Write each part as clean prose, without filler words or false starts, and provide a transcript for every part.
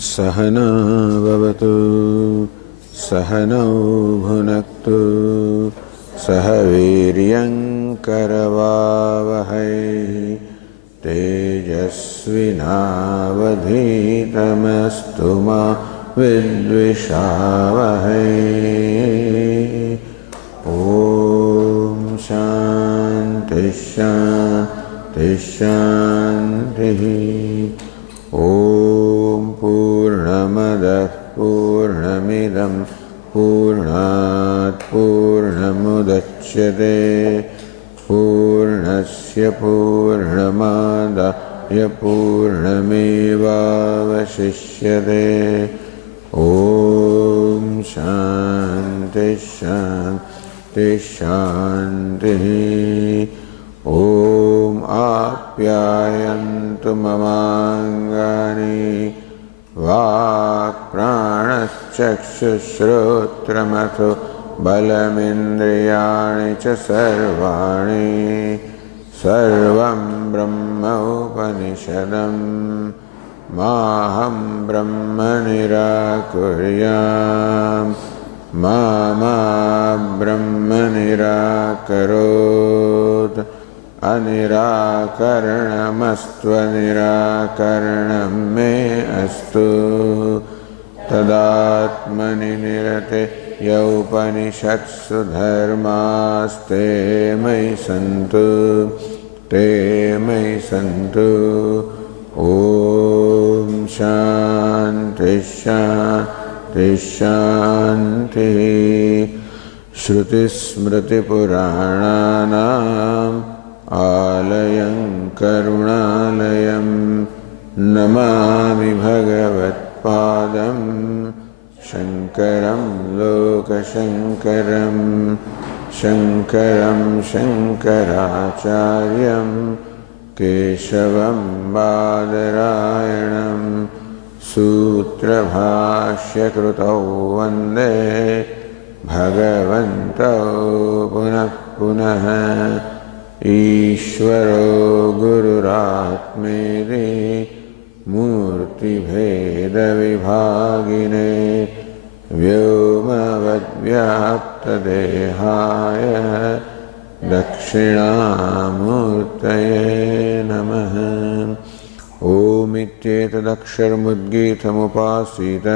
सहना भवतु सहनौ भुनक्तु सह वीर्यं करवावहै तेजस्विनावधीतमस्तु मा विद्विषावहै। ॐ शान्ति शान्ति शान्तिः। ॐ पूर्णमदः पूर्णमिदं पूर्णात् पूर्णमुदच्यते पूर्णस्य पूर्णमादाय पूर्णमेवावशिष्यते। ॐ शान्ति शान्ति शान्तिः। ॐ आप्यायन्तु ममाङ्गानि वाक्प्राणश्चक्षुश्रोत्रमथो बलमिन्द्रियाणि च सर्वाणि सर्वं ब्रह्म उपनिषदं माहं ब्रह्म निराकुर्याम् मा ब्रह्म निराकरोत् अनिराकरणमस्त्वनिराकरणं मे अस्तु। तदात्मनि निरते यौपनिषत्सु धर्मास्ते मयि सन्तु ते मयि सन्तु। ॐ शान्ति शान्ति शान्तिः। श्रुतिस्मृतिपुराणानाम् आलयं करुणालयं नमामि भगवत्पादं शङ्करं लोकशङ्करं शङ्करं शङ्कराचार्यं केशवं बादरायणं सूत्रभाष्यकृतौ वन्दे भगवन्तौ पुनः पुनः। ईश्वरो गुरुरात्मेति मूर्तिभेदविभागिने व्योमवद्व्याप्तदेहाय दक्षिणामूर्तये नमः। ओमित्येतदक्षरमुद्गीतमुपासीत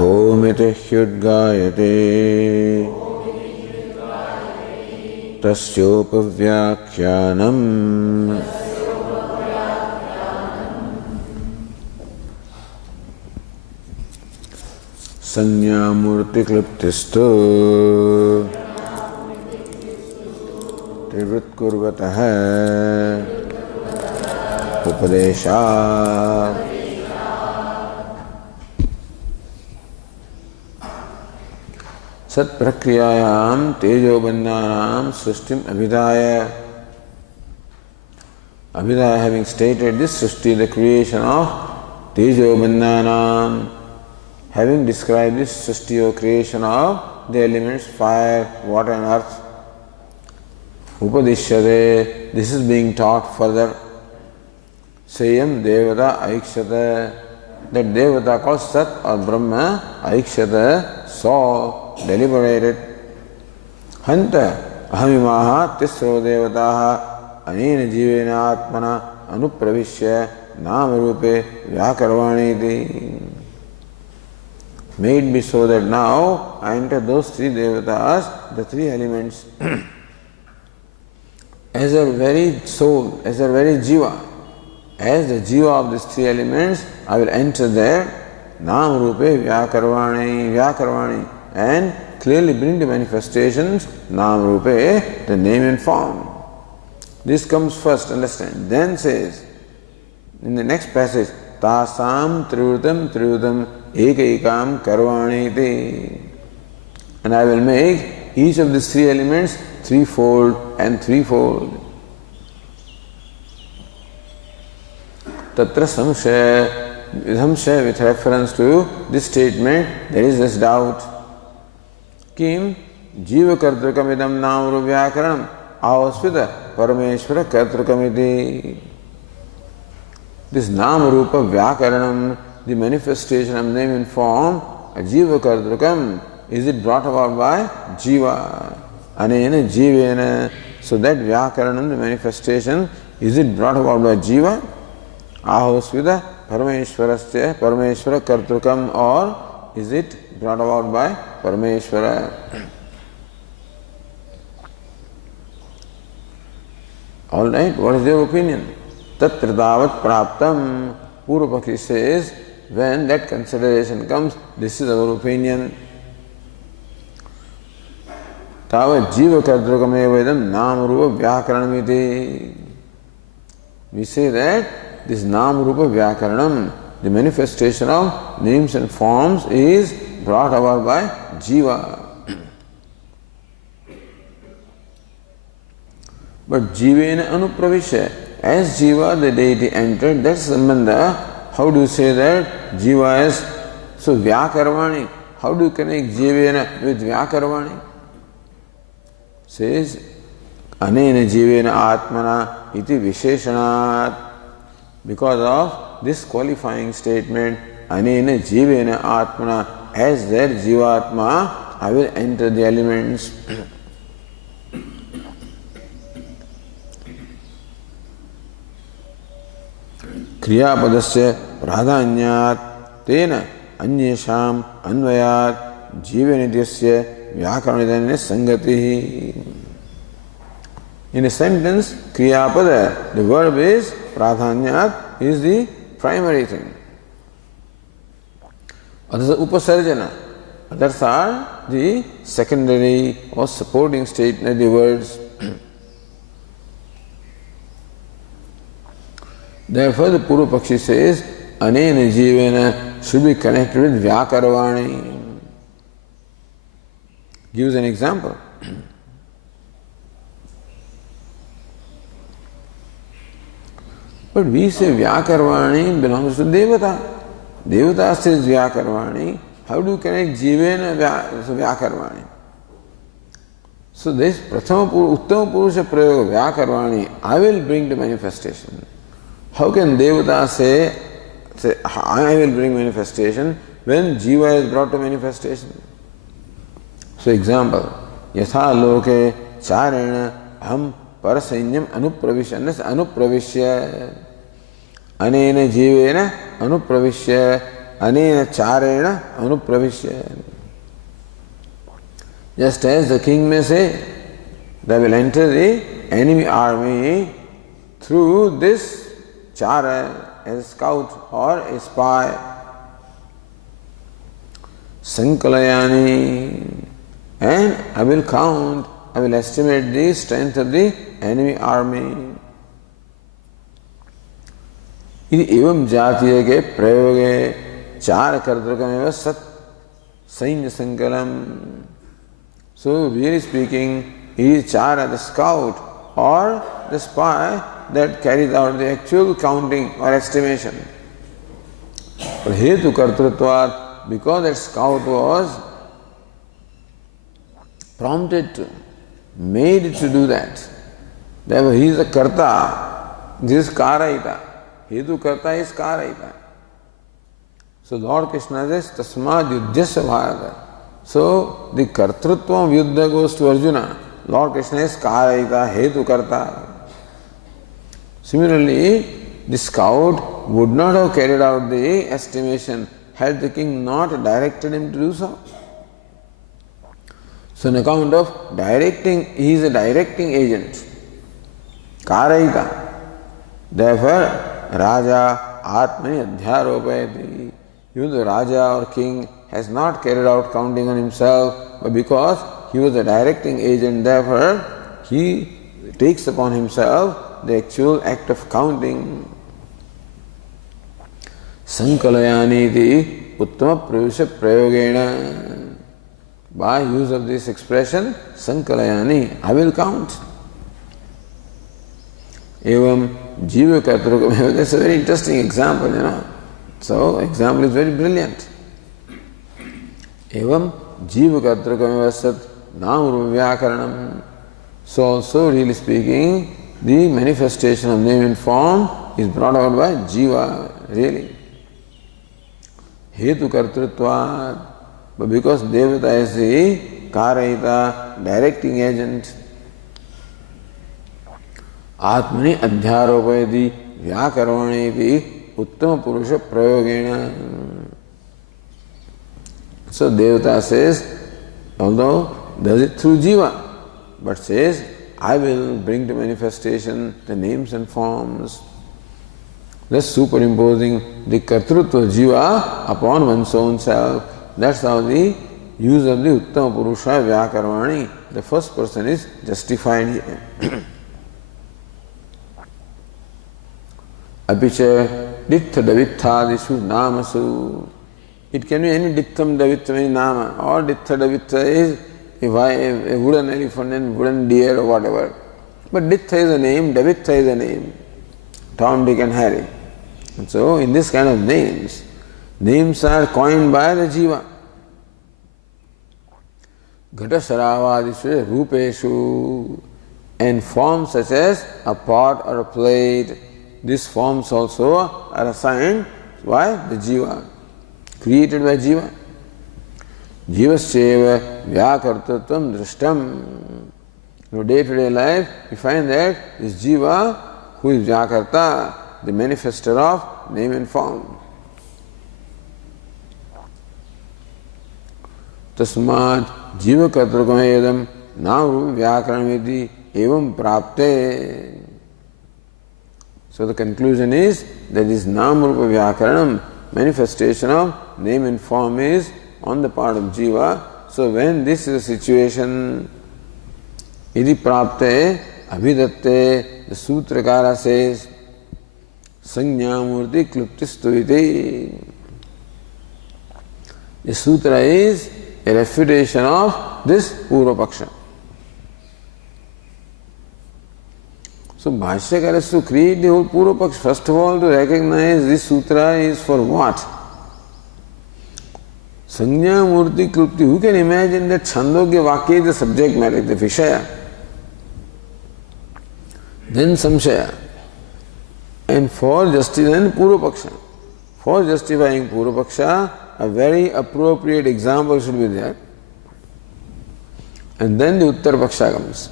ओमिति ह्युद्गायते तस्योपव्याख्यानम् संज्ञामूर्तिक्लृप्तिस्तु त्रिवृत्कुर्वतः उपदेशात्। सत्प्रक्रियायां तेजोबन्धानां सृष्टिम अभिधाय having stated this Srishti, the creation of तेजोबन्धानां, having described this Srishti or creation of the elements fire, water and earth, upadishyate, this is being taught further. Sayam devata aikshata, that devata called Sat or Brahma aikshata saw, deliberated. Hanta ahamimaha tisro devataha anena jivena atmana anupravishya namarupe vyakarvaniti. May it be so that now I enter those three devatas, the three elements, as a very soul, as a very jiva, as the jiva of these three elements, I will enter there, namarupe vyakarvani, and clearly bring the manifestations, Nam Rupe, the name and form. This comes first, understand. Then says, in the next passage, Tasam Trivrutam Ekaikam Karvaniti. And I will make each of these three elements threefold and threefold. Tatra samshaya, with reference to this statement, there is this doubt. Kim जीव कर्तृकमिदं नाम व्याकरण Ahosvita Parameshwara Kartrukamiti. This Nama Rupa Vyakaranam, the manifestation of name and form, Jiva Kartrukam, is it brought about by Jiva? Anena Jivena. So that Vyakaranam, the manifestation, is it brought about by Jiva? Ahosvita Parameshwarasya Parameshwara Kartrukam, or is it brought about by Parameshwara? Alright, what is your opinion? Tatra tavat praptam. Purvapakshi says, when that consideration comes, this is our opinion. Tavat jiva kartrukameva idam nama rupa vyakaranamiti. We say that this nama rupa vyakaranam, the manifestation of names and forms, is brought about by jiva. But jivena anupravisya, as jiva the deity entered, that's sambandha. How do you say that jiva is so vyakarvani? How do you connect jivena with vyakarvani? Says anena jivena atmana iti visheshanat. Because of this qualifying statement, anena jivena atmana, as that jivatma, I will enter the elements. क्रियापदस्य प्राधान्यात् तेन अन्येषाम् अन्वयात् जीवनित्यस्य व्याकरणजन्य संगतिः. In a sentence, kriyapada, the verb is pradhanyat, is the primary thing. Others are upasarjana. Others are the secondary or supporting statement of the words. Therefore, the Purvapakshi says, anena jivena should be connected with Vyakarvani. Gives an example. But we say Vyakarvani belongs to Devata. Devata says Vyakarvani. How do you connect jivena Vyakarvani? So this Prathama Uttama Purusha Prayoga Vyakarvani, I will bring to manifestation. How can Devata say I will bring manifestation when Jiva is brought to manifestation? So example, Yatha loke charena aham parasainyam anupravishya anena jivena anupravishya anena charena anupravishya. Just as the king may say, they will enter the enemy army through this chara, as a scout or a spy. Sankalayani, and I will count, I will estimate the strength of the enemy army. Evam jatiya ke prayoge chara kartrakameva sat sainya sankalam. So really speaking, he is chara, the scout or the spy that carries out the actual counting or estimation. But hetu kartrutvat, because that scout was prompted to, made to do that. Therefore he is a karta, this is karayita. Hetu karta is karayita. So Lord Krishna says, tasmad yudhyasya bharata. So the kartrutva of yuddha goes to Arjuna. Lord Krishna is karayita, hetu karta. Similarly, the scout would not have carried out the estimation had the king not directed him to do so. So on account of directing, he is a directing agent. Karayita. Therefore, Raja Atmani Adhyaropayati. Even the Raja or king has not carried out counting on himself, but because he was a directing agent, therefore he takes upon himself the actual act of counting. Sankalayani uttama pravisha prayogena. By use of this expression, Sankalayani, I will count. Evam jiva kartrukam. That's a very interesting example, you know. So, example is very brilliant. Evam jiva kartrukam sat namarupa vyakaranam. So also, really speaking, the manifestation of name and form is brought about by jiva, really. Hetu kartrutvat. But because Devata is the karayita, directing agent, Atmani adhyaropayati vyakarvaneti uttama purusha prayogena. So Devata says, although does it through jiva, but says, I will bring to manifestation the names and forms, thus superimposing the kartrutva jiva upon one's own self. That's how the use of the Uttama Purusha Vyakarvani, the first person, is justified here. Apicha Dittha Davittadishu Namasu. It can be any Dittham Davittam, any Nama, or Dittha Davitta is a wooden elephant and wooden deer or whatever. But Dittha is a name, Davitta is a name. Tom, Dick and Harry. And so in this kind of names are coined by the jiva. Ghata Saravadishu Rupeshu, and forms such as a pot or a plate, these forms also are assigned by the jiva, created by jiva. Jivasyeva vyakartatvam drishtam. In day-to-day life, we find that this jiva, who is vyakarta, the manifester of name and form. Tasmat jiva kartrakamedam nam vyakaranamiti evam prapte. So the conclusion is that this nam rupa vyakaranam, manifestation of name and form, is on the part of jiva. So when this is a situation, iti prapte abhidatte, the sutrakara says, sanyamurti kluptistu iti. The sutra is a refutation of this Purva Paksha. So Bhashyakara has to create the whole Purva Paksha. First of all, to recognize this sutra is for what? Sanya Murti Klupti. Who can imagine that Chandogya Vakya is the subject matter, the Vishaya? Then Samshaya. And for justifying Purva Paksha. For justifying Purva Paksha, a very appropriate example should be there. And then the Uttar Paksha comes.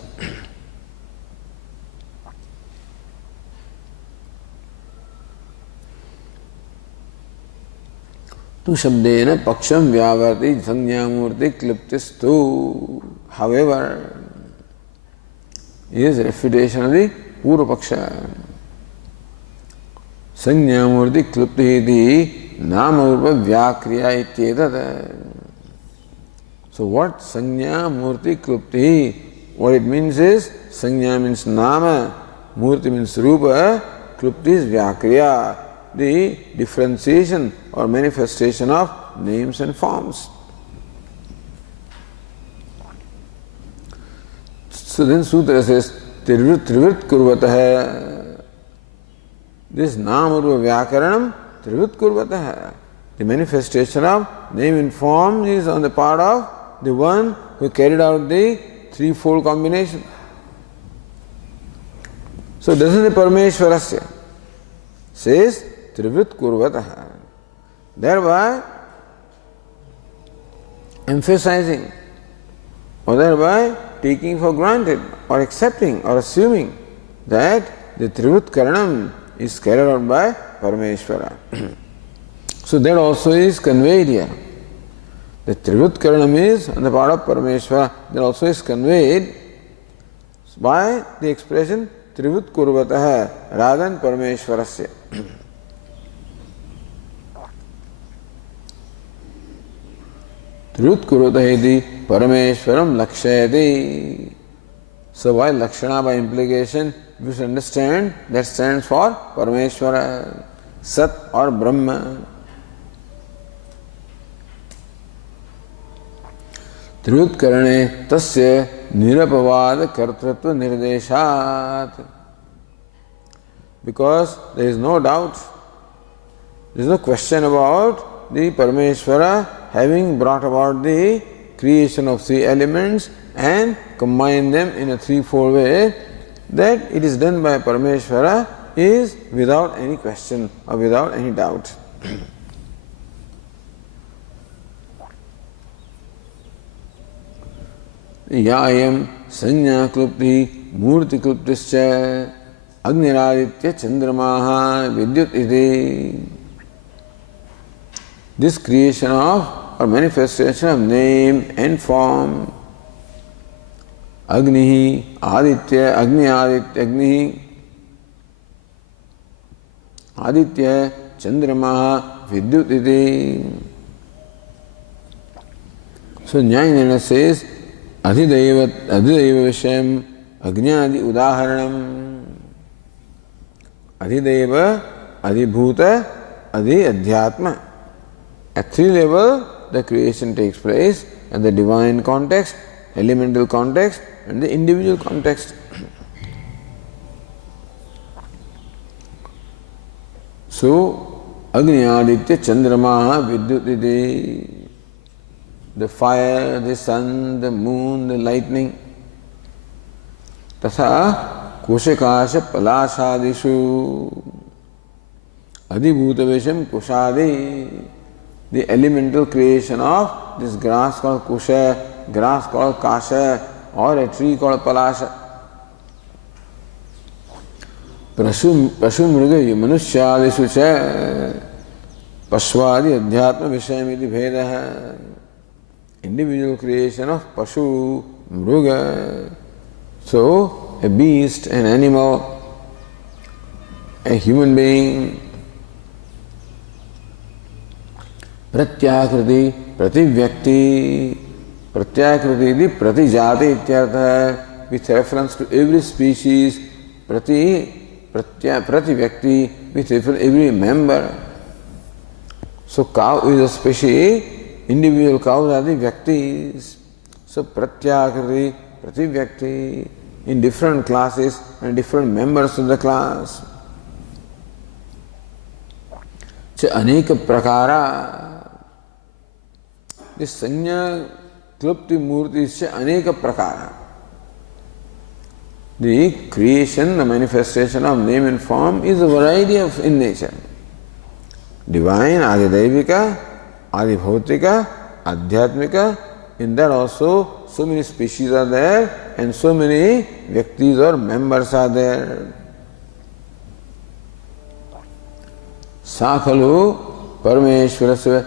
Tu shabdena paksham vyavarti sanyamurti kliptistu. However, is refutation of the Purva Paksha. Sanyamurti klipti Namarupa Vyakriya Ityetat. So what Sanya Murti Klupti? What it means is, Sanya means Nama, Murti means Rupa, Klupti is Vyakriya, the differentiation or manifestation of names and forms. So then Sutra says, Trivrit Kurvatah. This Namarupa Vyakaranam Trivit Kurvatah. The manifestation of name and form is on the part of the one who carried out the threefold combination. So doesn't the Parameshwarasya says Trivit Kurvatah, thereby emphasizing or thereby taking for granted or accepting or assuming that the Trivit Karanam is carried out by Parameshwara. So that also is conveyed here. The Trivit Karanam is on the part of Parameshwara. That also is conveyed by the expression Trivit Kurvatah rather than Parameshwarasya. Trivit Kurvatah iti Parameshwaram lakshayati. So while Lakshana by implication, we should understand that stands for Parameshwara, Sat or Brahma. Trivit Karane Tasya Nirapavad Kartratva Nirdeshat. Because there is no doubt, there is no question about the Parameshwara having brought about the creation of three elements and combine them in a threefold way, that it is done by Parameshvara is without any question or without any doubt. यायम संज्ञा क्लुप्ति मूर्ति क्लुप्तिश्च अग्निरादित्य चंद्रमाः विद्युत इति. This creation of or manifestation of name and form, Agni, Aditya, Agni Aditya, Agni, Aditya, Chandramaha, Vidyut iti. So Jnanendra says, Adhideva Vishayam Agnyadi Udaharanam. Adhideva, Adhibhuta, Adhi Adhyatma. At three levels, the creation takes place at the divine context, elemental context, and the individual context. So, Agni Aditya Chandramaha Vidyut iti. The fire, the sun, the moon, the lightning. Tatha Kushakasha Palashadishu Adhibhuta Visham Kushadi. The elemental creation of this grass called Kusha, grass called Kasha, or a tree called Palasha. Pashu Mruga Manushadishu cha Pashwadi Adhyatma Vishayamiti Bhedaha. Individual creation of Pashu, Mruga. So, a beast, an animal, a human being. Pratyakriti, Prativyakti. Pratyakriti is Pratijati ityartha, with reference to every species. Prativyakti, with reference to every member. So, cow is a species, individual cows are the Vyaktis. So, Pratyakriti, Prativyakti, in different classes and different members of the class. So, Aneka Prakara. This Sanya Klupti Murti is Aneka Prakara. The creation, the manifestation of name and form is a variety of in nature. Divine, Adidevika, Adibhautika, Adhyatmika. In that also so many species are there and so many Vyaktis or members are there. Sakhalu Parameshwarasya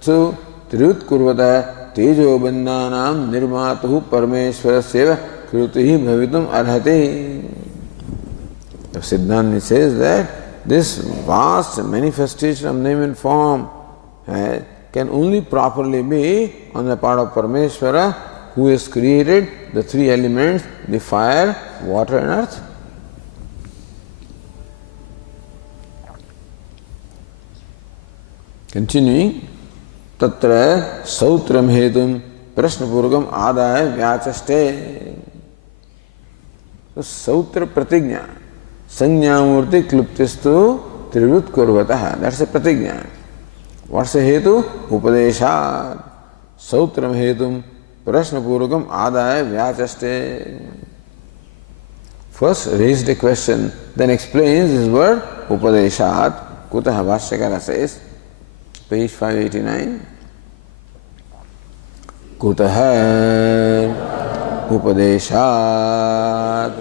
so Tirut Kurvata Tejo Bandhanam Nirmatuhu Parameshwarasya Krutihi Bhavitum Arhati. The Siddhanta says that this vast manifestation of name and form can only properly be on the part of Parameshvara, who has created the three elements, the fire, water and earth. Continuing, Tatra Sautram Hetum Prashnapurgam Adaya Vyachaste. So, Sautra Pratigna, Sanyamurti Kluptistu Trivut Kurvataha. That's a Pratigna. What's the Hetu? Upadeshat. Sautram Hetum Prashnapurgam Adaya Vyachaste. First raised a question, then explains this word Upadeshat. Kutaha Bhashyakara says, page 589. Kutaha Upadeshat.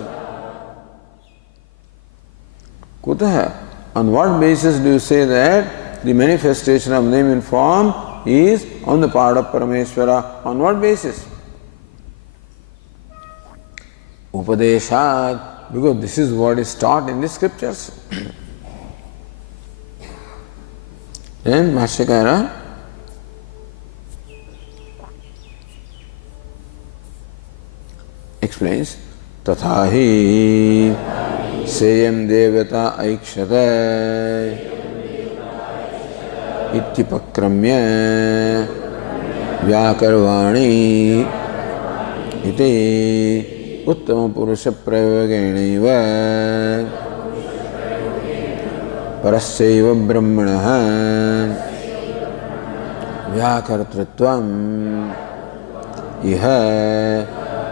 Kutaha. On what basis do you say that the manifestation of name and form is on the part of Parameshvara? On what basis? Upadeshat. Because this is what is taught in the scriptures. Then Bhashyakara explains, Tathahi Seyam Devata Aikshata Ittipakramya Vyakarvani Iti Uttama Purusha Prayogenaiva Parasyaiva Brahmanaha Vyakartritvam Iha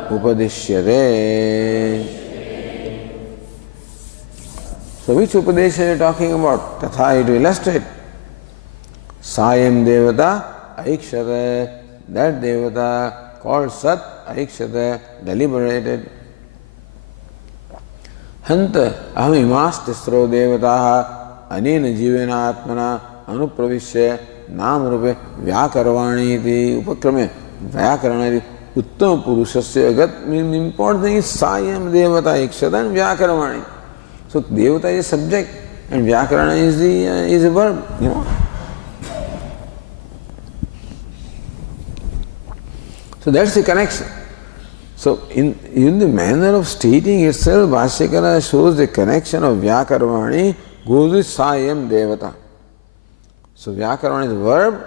upadishyate. So which Upadesha are you talking about? Tatha to illustrate. Sayam Devata Aikshata, that Devata called Sat Aikshata, deliberated. Hanta aham imas tisro devataha anena jivena atmana anupravishya nam rupe vyakarvani iti upakrame vyakarana iti uttama purushasya agat. The important thing is Sayam Devata Aikshata and Vyakarvani. So Devata is subject and Vyakarana is a verb, you know. So that's the connection. So in the manner of stating itself, Bhashyakara shows the connection of Vyakarvani goes with Sayam Devata. So Vyakarvani is a verb.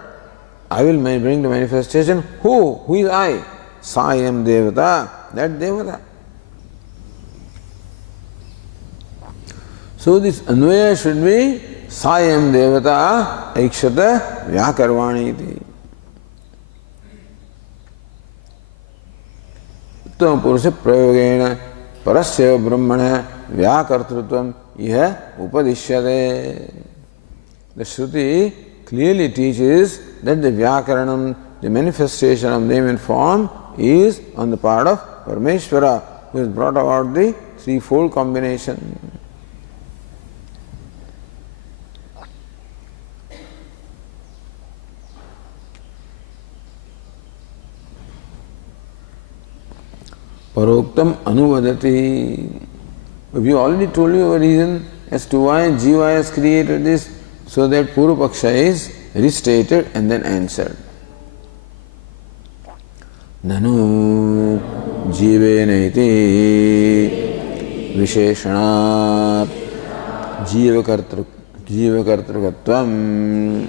I will bring the manifestation. Who? Who is I? Sayam Devata, that Devata. So this Anvaya should be Sayam Devata Aikshata Vyakarvani iti. Uttama Purusha Prayogena Parasya Brahmana Vyakartrutvam Iha Upadishyate. The Shruti clearly teaches that the Vyakaranam, the manifestation of name and form, is on the part of Parameshvara, who has brought about the threefold combination. Paroktam Anuvadati. We already told you a reason as to why Jiva has created this, so that Purvapaksha is restated and then answered. Nanu Jivena iti Visheshanat Jivakartrukatvam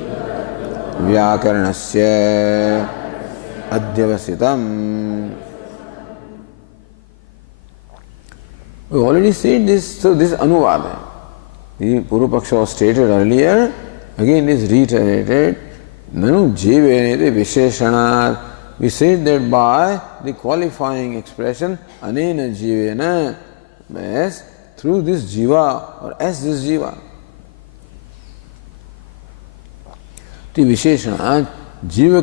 Vyakaranasya Adhyavasitam. We already said this, so this Anuvada. The Purvapaksha was stated earlier, again is reiterated. Nanu Jivenete Visheshanat. We said that by the qualifying expression Anena Jivena, as through this Jiva or as this Jiva. The Visheshanat Jiva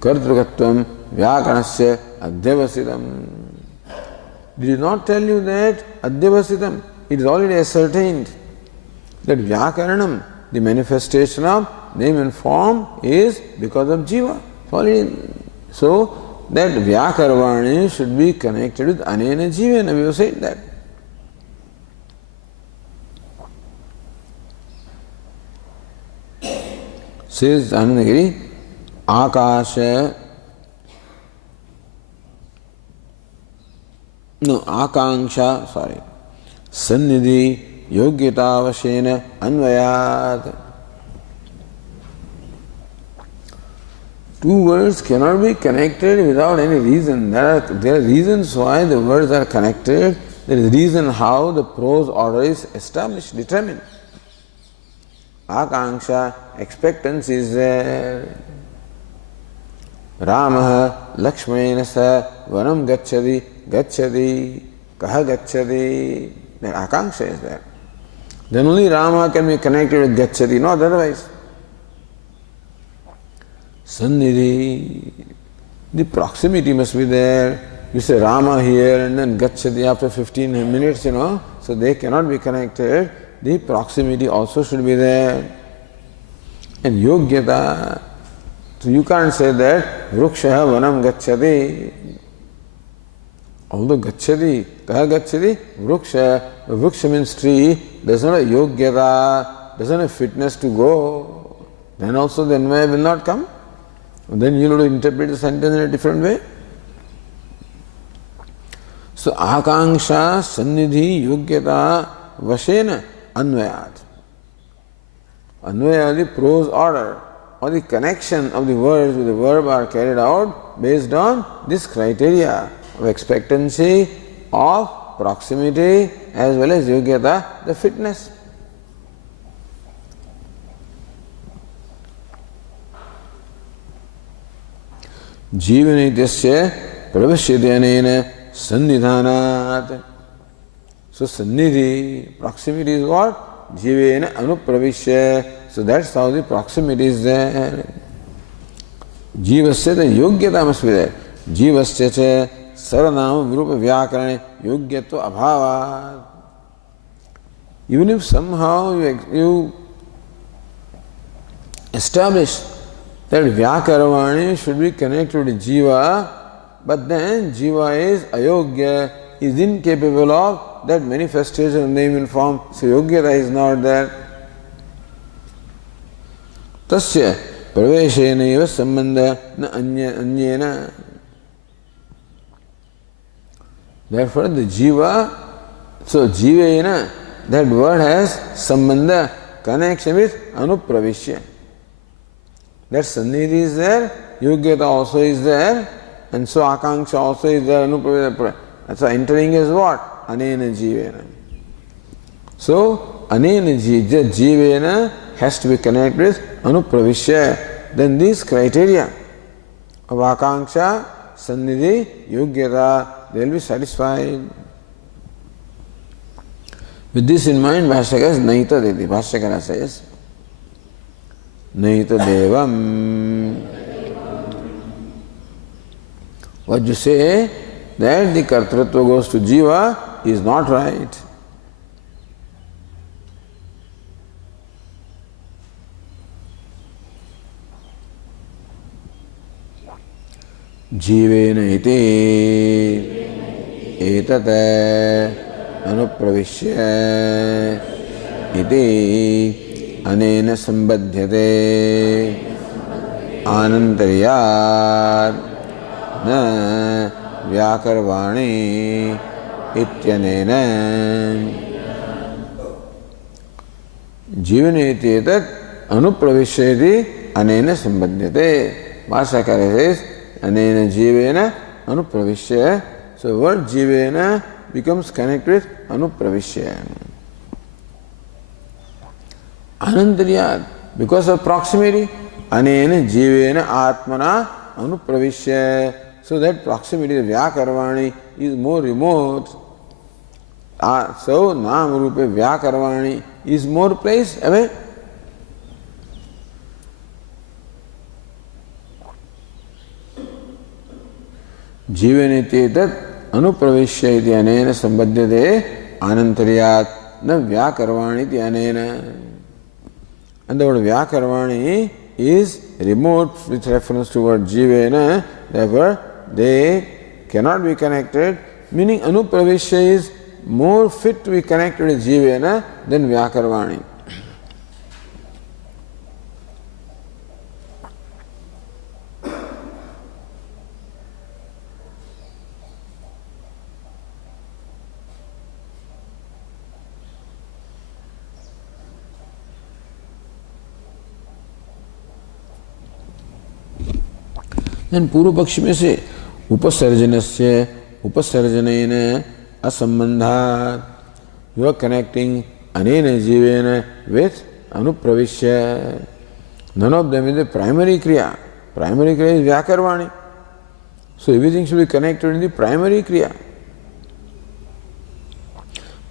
Kartrukatvam Vyakanasya Adhyavasitam. Did it not tell you that Adhyavasitam? It is already ascertained that Vyakaranam, the manifestation of name and form, is because of Jiva. So that Vyakarvani should be connected with Anena Jivena. We have said that. Says Anandagiri, Akasha. No, Akanksha, sorry. Sannidhi Yogyatavashena Anvayat. Two words cannot be connected without any reason. There are reasons why the words are connected. There is reason how the prose order is established, determined. Akanksha, expectancy is there. Ramaha Lakshmana sa Vanam Gacchati Gacchati Kaha Gacchati. That Akanksha is there. Then only Rama can be connected with Gacchati, not otherwise. Sannidhi, the proximity must be there. You say Rama here and then Gacchati after 15 minutes, so they cannot be connected. The proximity also should be there. And Yogyata, so you can't say that Vrukshaha Vanam Gacchati. Although Gacchati, Kaha Gacchati, Vruksha means tree, does not have Yogyata, doesn't have fitness to go. Then also the Anvaya will not come. Then you have to interpret the sentence in a different way. So Akanksha, Sannidhi, Yogyata, Vashena, Anvayat. Anvaya, the prose order or the connection of the words with the verb are carried out based on this criteria of expectancy, of proximity, as well as Yogyata, the fitness. Jivanityasya pravishyati anena sannidhanat. So sannidhi, proximity is what? Jivena anupravishya. So that's how the proximity is there. Jivasya, the yogyata must be there. Jivasya cha saranam virupa vyakarane yogyatva abhava. Even if somehow you establish that Vyakarvani should be connected to Jiva, but then Jiva is ayogya, is incapable of that manifestation of name and form, so yogyata is not there. Tasya praveshena eva sambandha na anyena. Therefore the Jiva, so Jivena, that word has sambandha, connection with anupravishya. That sannidhi is there, yogyata also is there, and so akanksha also is there, anupravishya. So entering is what? Anena jivena. So anena jivena has to be connected with anupravishya. Then these criteria of akanksha, sannidhi, yogyata, they will be satisfied. With this in mind, Bhashyakara says, Naita Dedi. Bhashyakara says, Naita Devam. What you say, that the Kartritva goes to Jiva is not right. Jivena iti etate anupravishya iti anena sambadhyate anantaryat na vyakarvani ityanena. Jivana iti etat anupravishya iti anena sambadhyate. Bhashyakara says anena jivena anupravishya. So word jivena becomes connected with anupravishya. Anantaryat, because of proximity, anena jivena atmana anupravishya. So that proximity, the vyakarvani, is more remote. So nam rupe vyakarvani is more placed away. Jivanityetat anupravishya iti anena sambadhyate anantaryat na vyakarvani iti anena. And the word vyakarvani is remote with reference to word jivena, therefore they cannot be connected, meaning anupravishya is more fit to be connected with jivena than vyakarvani. Then पूर्व पक्ष में से उपसर्जनस्य उपसर्जनेन असंबंधात्, you are connecting anena jivena with anupravishya. None of them is the primary kriya. Primary kriya is vyakarvani. So everything should be connected in the primary kriya.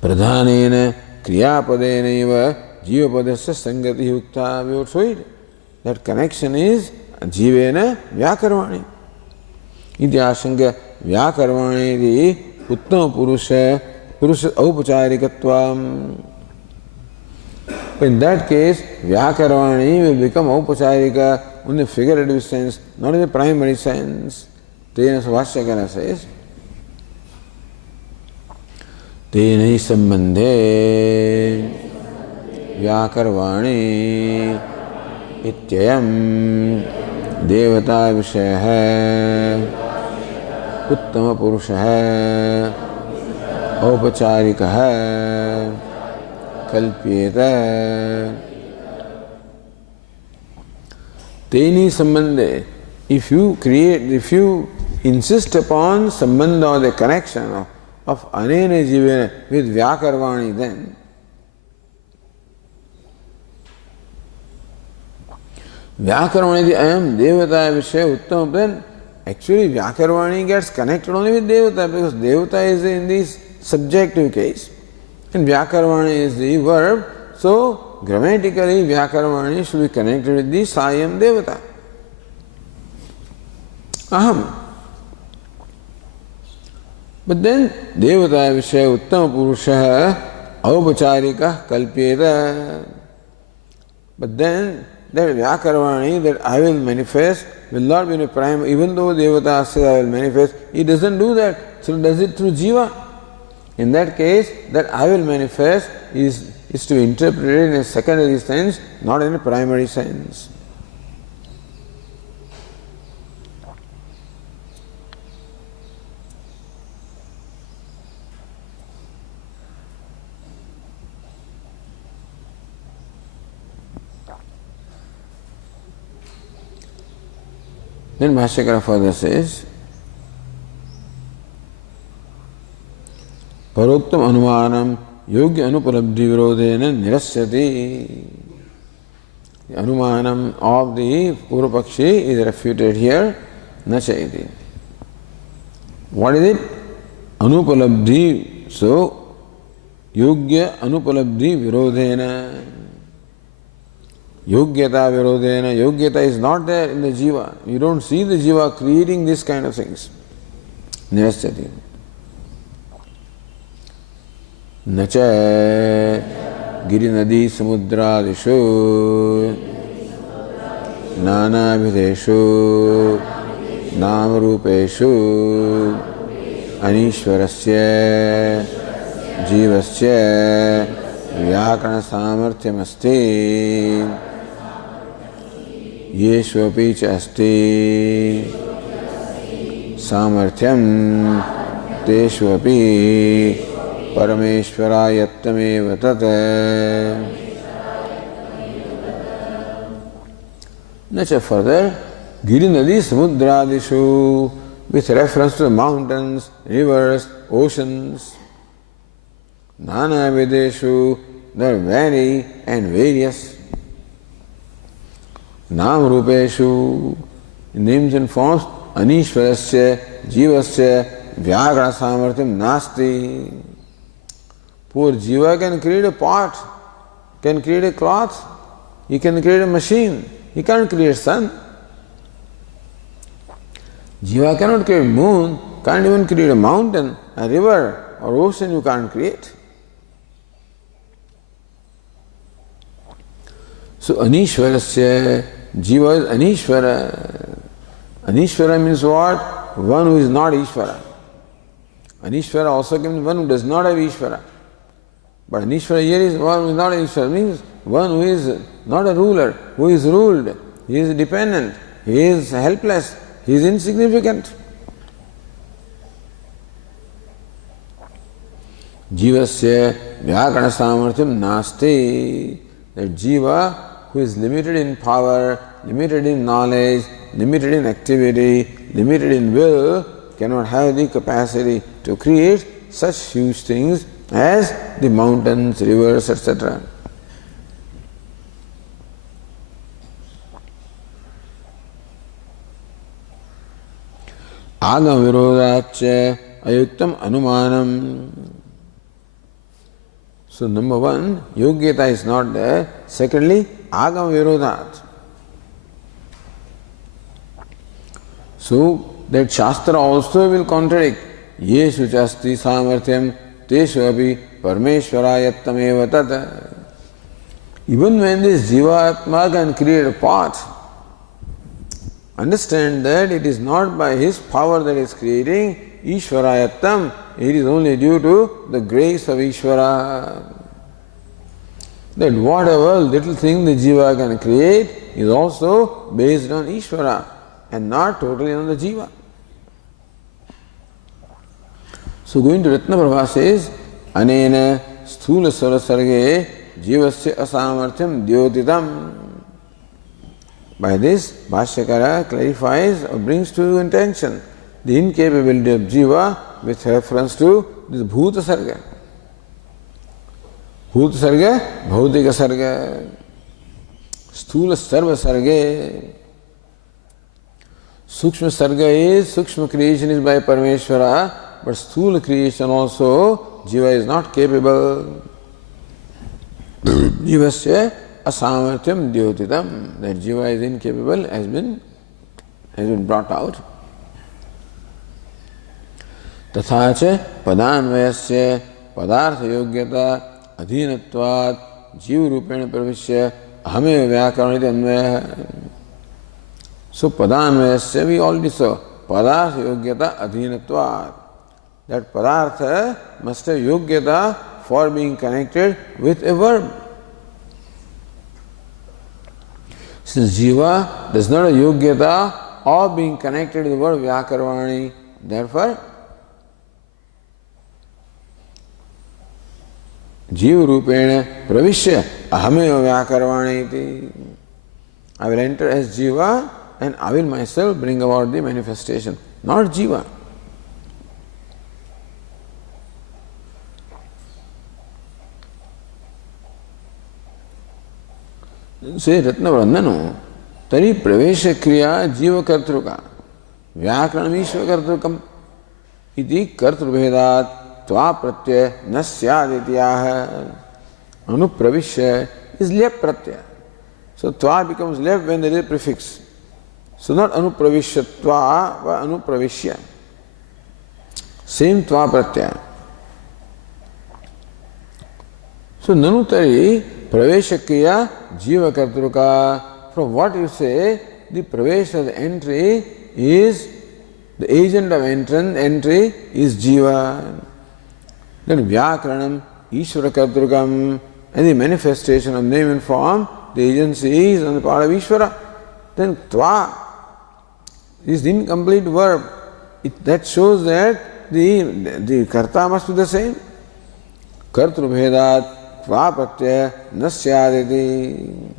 Pradhanena kriyapadena eva jivapadasya sangati yukta. We also read that connection is jivena vyakarvani. Iti asanga vyakarvani iti uttama purusha aupacharikatvam. In that case, vyakarvani will become aupacharika in the figurative sense, not in the primary sense. Tena Bhashyakara says, Tena hi sambandhe vyakarvani ityayam devata vishaya uttama purusha aupacharika kalpyeta. Teni sambandhe. If you insist upon sambandha or the connection of anena jivena with vyakarvani, then vyakarvani I am devata vishaya uttama, then Actually, Vyakarvani gets connected only with Devata because Devata is in this subjective case and Vyakarvani is the verb. So, grammatically, Vyakarvani should be connected with the Sayam Devata. Aham. But then, Devata Vishaya Uttama Purusha Aupacharika Kalpyeta. But then, that Vyakarvani that I will manifest will not be in a prime, even though Devata says I will manifest, he doesn't do that. So does it through Jiva. In that case, that I will manifest is to be interpreted in a secondary sense, not in a primary sense. Then Bhashyakara further says, Paroktam anumanam yogya anupalabdhi virodhena nirasyati. The anumanam of the Purvapakshi is refuted here, nachayati. What is it? Anupalabdhi. So, yogya anupalabdhi virodhena. Yogyata virodhena. Yogyata is not there in the jiva. You don't see the jiva creating these kind of things. Nirasyati. Nacha girinadi samudradishu nanavideshu namarupeshu anishwarasya jivasya vyakarana samarthyamasti yeshvapi cha asti samarthyam teshvapi Parameshwarayattameva tat. Nacha further, Girinadi Samudradishu, with reference to the mountains, rivers, oceans, Nana Vedeshu, they are very and various. Nam Rupeshu, names and forms, Anishwarasya, Jivasya, Vyagra Samartyam Nasti. Poor Jiva can create a pot, can create a cloth, he can create a machine, he can't create sun. Jiva cannot create moon, can't even create a mountain, a river or ocean you can't create. So Anishwarasya, Jiva is Anishwara. Anishwara means what? One who is not Ishvara. Anishvara also means one who does not have Ishvara. But Anishvara here is one who is not Ishvara, means one who is not a ruler, who is ruled, he is dependent, he is helpless, he is insignificant. Jivasya vyakarana samarthyam nasti. That Jiva who is limited in power, limited in knowledge, limited in activity, limited in will, cannot have the capacity to create such huge things as the mountains, rivers, etc. Agam virodhacha ayuktam anumanam. So number one, yogyata is not there. Secondly, agam virodhat. So that Shastra also will contradict. Yeshu chasti samarthyam teshu api parmeshwarayattameva tat. Even when this Jiva Atma can create a pot, understand that it is not by his power that is creating Ishvarayattam, it is only due to the grace of Ishvara. That whatever little thing the Jiva can create is also based on Ishvara and not totally on the Jiva. So going to Ratnaprabha says, Anena sthula sara sarge jivasya asamarthyam dyotitam. By this, Bhashyakara clarifies or brings to intention the incapability of Jiva with reference to this Bhuta Sarga. Bhuta Sarga, Bhautika Sarga, Sthula Sarva Sarga. Sukshma Sarga is, Sukshma creation is by Parameshvara, but Sthula creation also, Jiva is not capable. Jivasya asamartyam dyotitam. That Jiva is incapable has been brought out. तथा च पदान्वयस्य पदार्थ योग्यता अधीनत्वात् जीव रूपेण प्रविश्य अहमेव व्याकरण इति अन्वयः. So padanvayasya we already saw padartha yogyata adhinatvat. That padartha must have yogyata for being connected with a verb. Since jiva does not have yogyata of being connected with the verb vyakarvani, therefore जीव रूपेण प्रविश्य अहमेव व्याकरवाणी इति. I will enter as jiva and I will myself bring about the manifestation, not jiva. से रत्नवर्धनो तरी प्रवेश क्रिया जीव कर्तृका व्याकरण ईश्वर कर्तृकम इति कर्तृभेदात् त्वा प्रत्यय न स्यादित्याह. Anupravisya is lep pratyaya. So tva becomes lep when there is a prefix. So not anupravishyatva but anupravishya. Same tva pratyaya. So nanutari praveshakriya jiva kartruka. From what you say, the pravesha, the entry is the agent of entry is jiva. Then vyakaranam ishvara kartrukam, and the manifestation of name and form, the agency is on the part of Ishvara. Then tva is the incomplete verb. That shows that the karta must be the same. Kartrubhedat tva pratyaya na syaditi.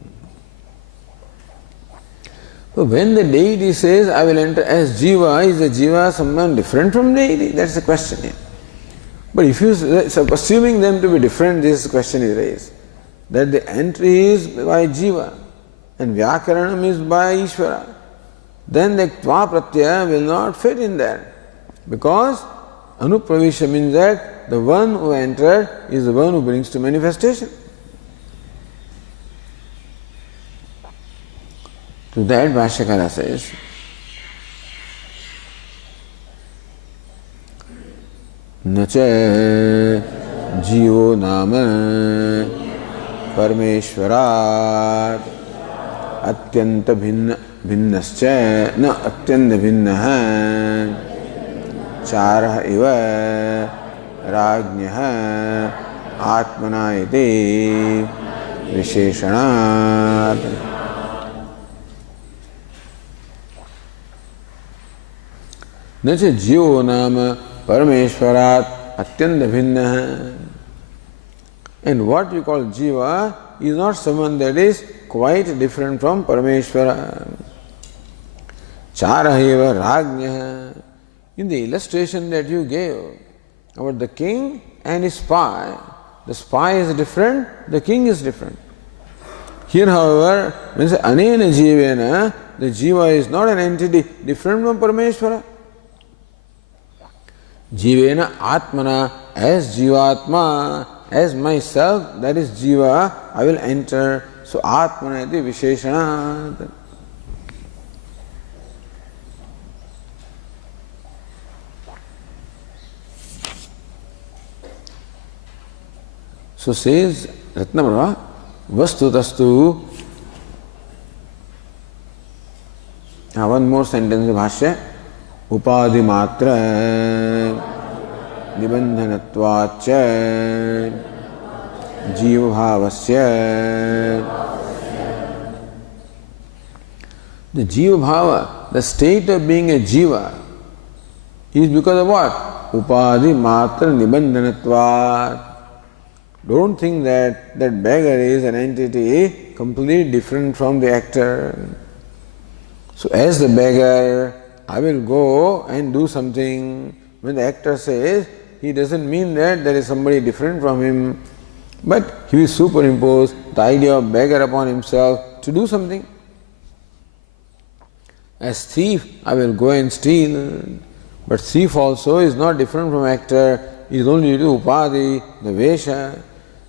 So when the deity says, I will enter as jiva, is the jiva someone different from deity? That's the question here. But if you, assuming them to be different, this question is raised. That the entry is by jiva and vyakaranam is by Ishvara. Then the tva pratyaya will not fit in there. Because anupravisha means that the one who entered is the one who brings to manifestation. To that Bhashyakara says, न च जीवो नाम परमेश्वरात् अत्यंत भिन्नश्च न अत्यंत भिन्नः चारः इव राज्ञः आत्मना इति विशेषणात्. न च जीवो नाम Parameshvarat atyanta bhinna. And what you call jiva is not someone that is quite different from Parameshvara. Charaheva rajñah. In the illustration that you gave about the king and his spy, the spy is different, the king is different. Here, however, when say anena jivena, the jiva is not an entity different from Parameshvara. Jivena Atmana, as Jivatma, as myself, that is Jiva, I will enter. So Atmana iti Visheshana. So says Ratnamara, Vastutastu. Now one more sentence of Bhashya. उपाधि मात्र निबंधनत्वाच्च जीव भावस्य. The jiva bhava, the state of being a jiva, is because of what? Upadhi matra nibandhanatvat. Don't think that beggar is an entity completely different from the actor. So as the beggar, I will go and do something. When the actor says, he doesn't mean that there is somebody different from him, but he will superimpose the idea of beggar upon himself to do something. As thief, I will go and steal. But thief also is not different from actor. It is only due to upadhi, the vesha.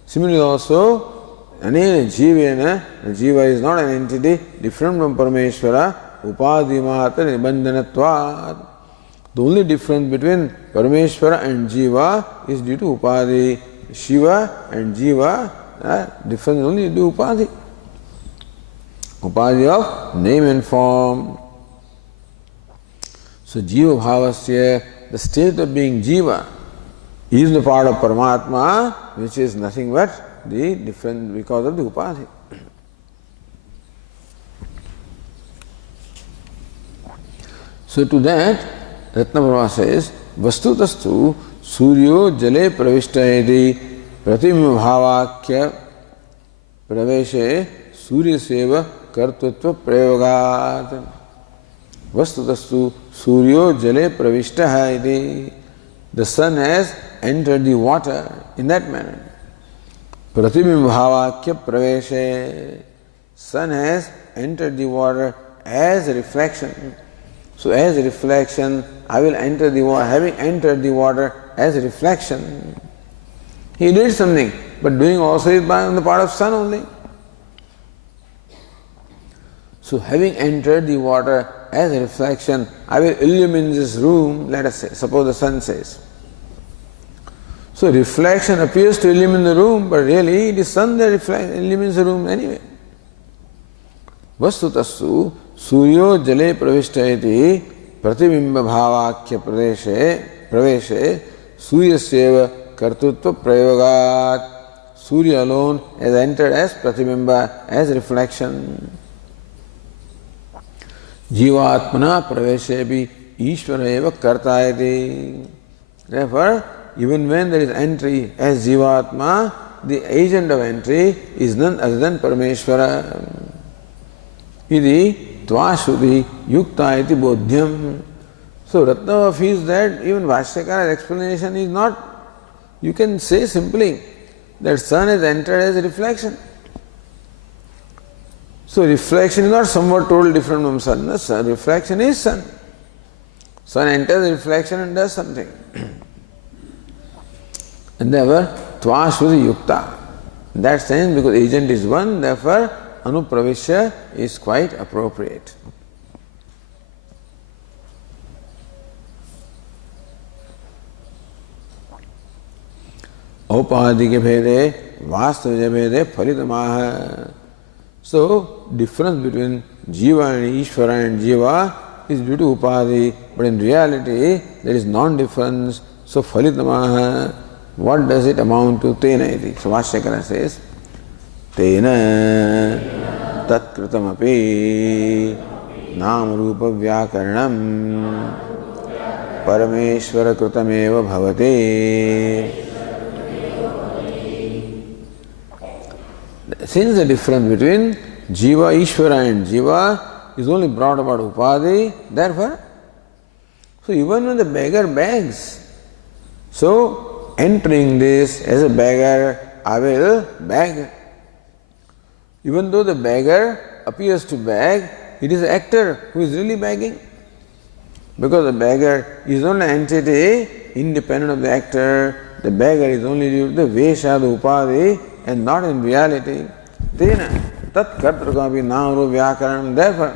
Similarly also, anena jivena, the jiva is not an entity different from Parameshvara, upadhi mata nibandhanatvat. The only difference between Parameshvara and jiva is due to upadhi. Shiva and jiva, difference only due to upadhi. Upadhi of name and form. So jiva bhavasya, the state of being jiva, is the part of Paramatma, which is nothing but the difference because of the upadhi. So to that, Ratnaprabha says, Vastutastu Suryo Jale Pravishta Pratimya Bhavakya Praveshe Surya Seva Kartutva Prayogat. Vastutastu Suryo Jale Pravishta. The sun has entered the water in that manner. Pratimya Bhavakya Praveshe. Sun has entered the water as a reflection. So as a reflection, I will enter the water, having entered the water as a reflection. He did something, but doing also is on the part of sun only. So having entered the water as a reflection, I will illumine this room, let us say, suppose the sun says. So reflection appears to illumine the room, but really it is sun that illumines the room anyway. Vastutastu Suryo Jale Pravishta Pratibimba Bhavakya Praveshe Surya Seva Kartutva Prayogat. Surya alone has entered as Pratibimba, as reflection. Jivatmana Praveshebi Ishvara Eva Kartayati. Therefore, even when there is entry as Jivatma, the agent of entry is none other than Parameshvara. Idi Tvashruti Yukta iti Bodhyam. So Ratnava feels that even Vashyakara's explanation is not, you can say simply that sun has entered as a reflection. So reflection is not somewhat totally different from sun. The sun reflection is sun. Sun enters reflection and does something. And therefore, Tvashruti Yukta. In that sense, because agent is one, therefore Anupravishya is quite appropriate. Aupadhika bhede, vastavaja bhede, phalitamaha. So, difference between Jiva and Ishvara and Jiva is due to Upadhi, but in reality there is non-difference. So, phalitamaha, what does it amount to? Tena iti. So, Vashyakara says, Tena tatkritamapi nam rupa vyakaranam parameshvara kritameva bhavate. Since the difference between Jiva, Ishvara and Jiva is only brought about Upadhi, therefore, so even when the beggar begs, so entering this as a beggar, I will beg. Even though the beggar appears to beg, it is the actor who is really begging. Because the beggar is only an entity independent of the actor, the beggar is only due to the Vesha, the Upadhi, and not in reality. Tena tat kartrakapi namaru vyakaranam. Therefore,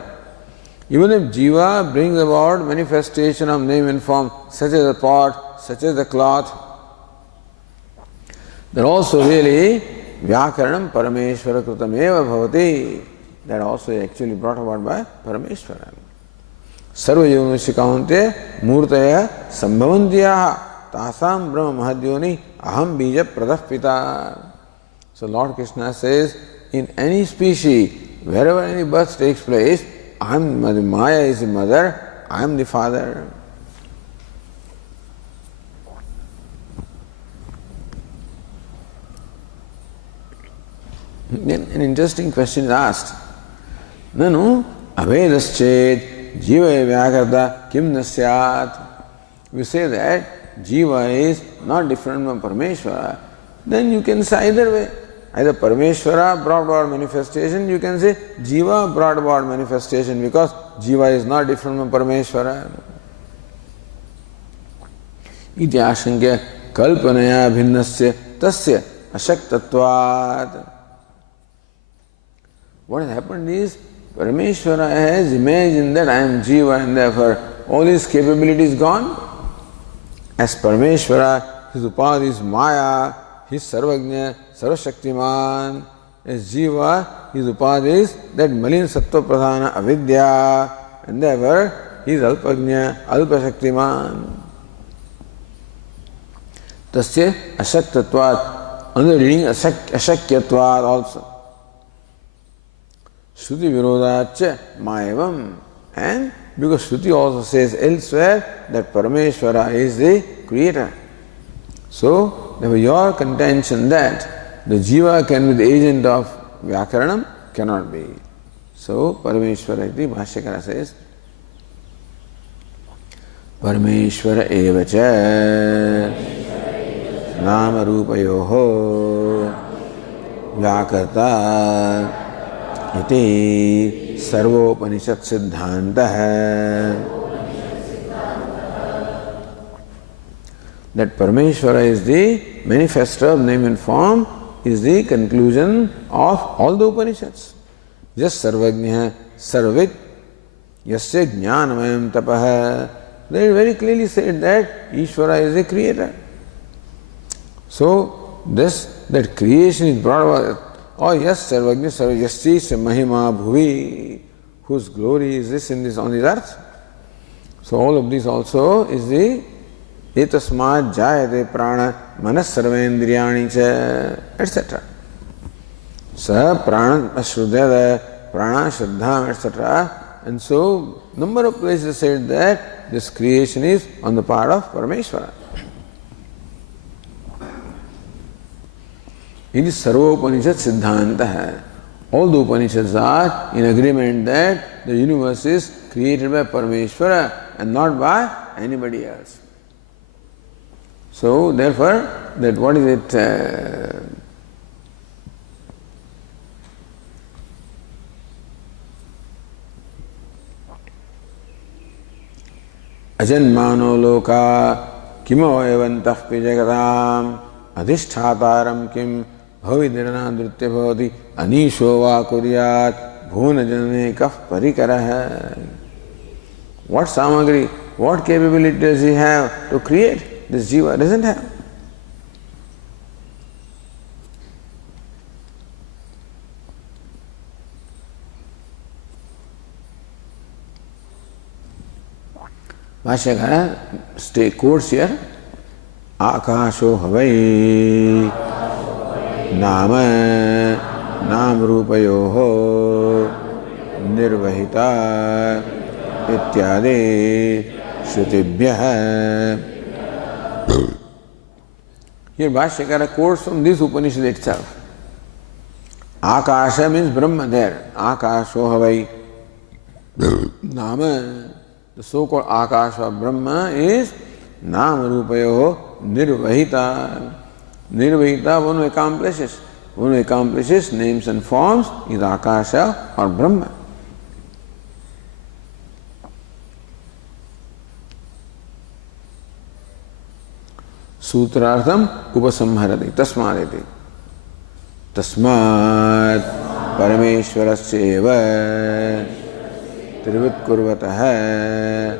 even if Jiva brings about manifestation of name and form, such as the pot, such as the cloth, that also really Vyakaranam Parameshvara Kritameva Bhavati. That also is actually brought about by Parameshvara. Sarva Yonishikamante Murtaya Sambhavantyaha Tasam Brahma Mahadyoni Aham Bija Pradapita. So Lord Krishna says, in any species, wherever any birth takes place, Maya is the mother, I am the father. Then an interesting question is asked. Nanu avedaschet jiva vyakarta kim nasyat. We say that jiva is not different from Parameshvara, then you can say either way. either Parameshwara brought about manifestation, you can say Jiva brought about manifestation, because Jiva is not different from Parameshwara. Iti ashankya kalpanaya bhinnasya tasya ashaktatvat. What has happened is, Parameshwara has imagined that I am Jiva and therefore all his capabilities gone. As Parameshwara, his upadhi is Maya, his Sarvagnya, Sarvashaktiman. As Jiva, his upadhi is that Malin Sattva Pradhana Avidya, and therefore he is Alpagnya, Alpashaktiman. Tasya Ashaktatvat. Another reading Ashakyatvat also. Shruti Virodhacha Mayavam. And because Shruti also says elsewhere that Parameshwara is the creator. So, therefore your contention that the Jiva can be the agent of Vyakaranam cannot be. So, Parameshwara, the Bhashyakara says, Parameshwara evacha Nama Rupayoho Vyakarta Iti Sarvopanishad Siddhanta. That Parameshwara is the manifester of name and form is the conclusion of all the Upanishads. Just Sarvagnya, Sarvit, Yasya Jnanamayam Tapaha. They very clearly said that Ishvara is the creator. So, that creation is brought about. Oh yes, Sarvagnya Sarvajasti Mahima Bhuvi, whose glory is this in this on this earth. So all of this also is the Etasmad Jayate Prana Manas Sarvendriyani cha, etc. Sa Prana Ashrudaya Prana Shraddha, etc. And so number of places said that this creation is on the part of Parameshwara. It is Sarvopanishad Siddhanta. All the Upanishads are in agreement that the universe is created by Parameshwara and not by anybody else. So, therefore, that what is it? Ajanmano loka kimavayavantah pijagatam adhisthataram kim Bhavidirana Nritya Bhavati Anisho Va Kuryat Bhuna Janane Kaf Parikaraha. What samagri, what capability does he have to create? This Jiva doesn't have. Bhashyakara stay quotes here. Akasho Havai Nama Nam Rupayoho Nirvahita Ityadi Shrutibhyaha. Here Bhashyakara quotes from this Upanishad itself. Akasha means Brahma there. Akasho Havai Nama. The so-called Akasha of Brahma is Nama Rupayoho Nirvahita. Nirvahita, one who accomplishes. One who accomplishes names and forms is Akasha or Brahma. Sutrartham upasamharati tasmaditi. Tasmad parameshwarasya trivit kurvataha